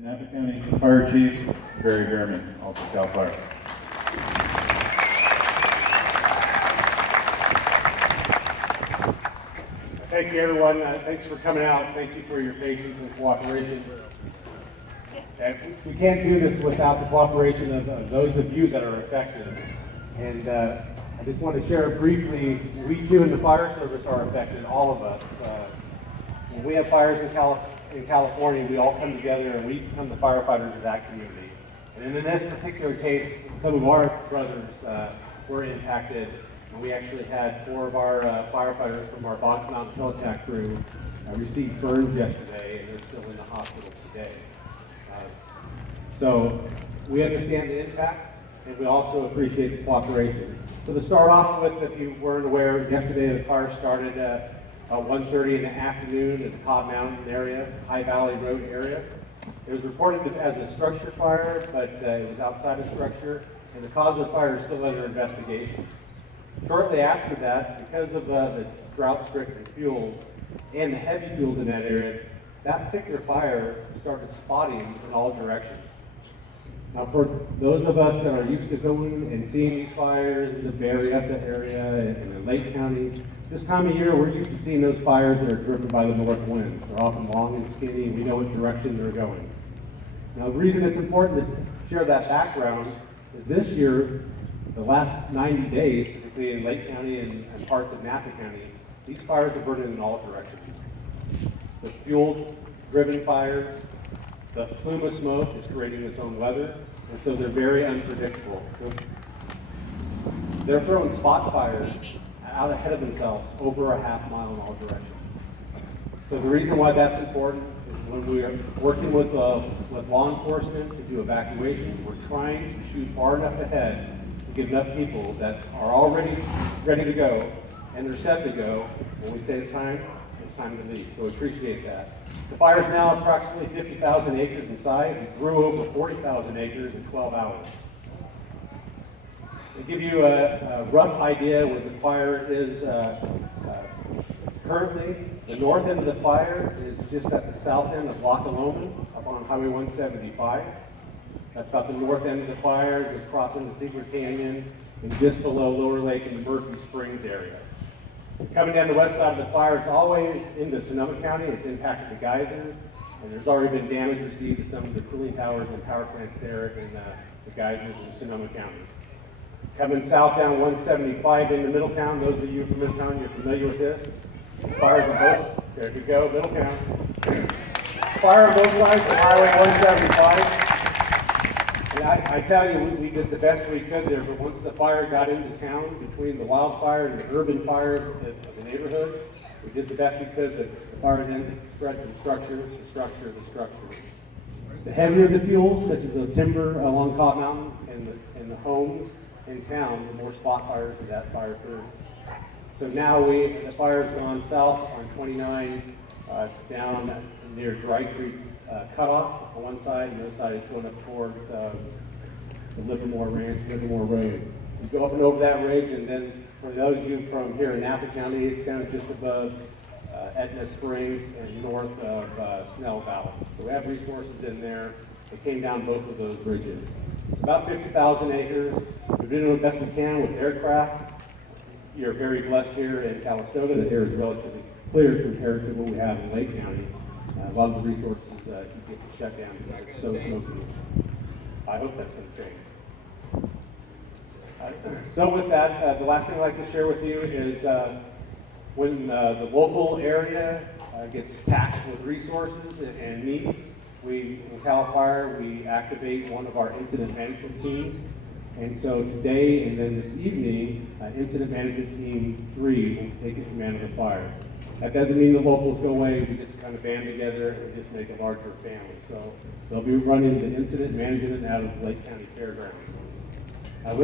Napa County Fire Chief Barry Derum, also Cal Fire. Thank you, everyone. Thanks for coming out. Thank you for your patience and cooperation. We can't do this without the cooperation of those of you that are affected. And I just want to share briefly, we too in the fire service are affected, all of us. When we have fires in California, we all come together and we become the firefighters of that community. And in this particular case, some of our brothers were impacted. And we actually had 4 of our firefighters from our Box Mountain Hill Attack crew received burns yesterday, and they're still in the hospital today. So we understand the impact, and we also appreciate the cooperation. So to start off with, if you weren't aware, yesterday the fire started at 1:30 in the afternoon in the Cobb Mountain area, High Valley Road area. It was reported as a structure fire, but it was outside of structure, and the cause of the fire is still under investigation. Shortly after that, because of the drought-stricken fuels and the heavy fuels in that area, that particular fire started spotting in all directions. Now, for those of us that are used to going and seeing these fires in the Berryessa area and in Lake County, this time of year we're used to seeing those fires that are driven by the north winds. They're often long and skinny, and we know what direction they're going. Now, the reason it's important to share that background is this year, the last 90 days, particularly in Lake County and parts of Napa County, these fires are burning in all directions. The fuel-driven fires, the plume of smoke is creating its own weather, and so they're very unpredictable. So they're throwing spot fires out ahead of themselves over a half mile in all directions. So the reason why that's important is when we are working with law enforcement to do evacuations, we're trying to shoot far enough ahead to get enough people that are already ready to go and they're set to go. When we say it's time to leave. So we appreciate that. The fire is now approximately 50,000 acres in size. It grew over 40,000 acres in 12 hours. To give you a rough idea where the fire is currently, the north end of the fire is just at the south end of Loch Lomond, up on Highway 175. That's about the north end of the fire, just crossing the Secret Canyon, and just below Lower Lake in the Murphy Springs area. Coming down the west side of the fire, it's all the way into Sonoma County. It's impacted the geysers, and there's already been damage received to some of the cooling towers and power plants there in the geysers in Sonoma County. Coming south down 175 into Middletown, those of you from Middletown, you're familiar with this. Fires on both, there you go, Middletown. Fire on both sides of Highway 175. And I tell you, we did the best we could there, but once the fire got into town, between the wildfire and the urban fire of the neighborhood, we did the best we could, but the fire then spread from structure to structure to structure. The heavier the fuels, such as the timber along Cobb Mountain and the homes in town, the more spot fires that fire through. So now the fire's gone south on 29. It's down near Dry Creek cutoff on one side, and the other side it's going up towards the Livermore Ranch, Livermore Road. You go up and over that ridge, and then for those of you from here in Napa County, it's down just above Etna Springs and north of Snell Valley. So we have resources in there. It came down both of those ridges. It's about 50,000 acres. We're doing the best we can with aircraft. You're very blessed here in Calistoga. The air is relatively clear compared to what we have in Lake County. A lot of the resources you get to shut down because it's so smoky. I hope that's going to change. So with that, the last thing I'd like to share with you is when the local area gets taxed with resources and needs, in Cal Fire, we activate one of our incident management teams. And so today and then this evening, Incident Management Team 3 will take command of the fire. That doesn't mean the locals go away. We just kind of band together and we just make a larger family. So they'll be running the incident management out of Lake County Fairgrounds.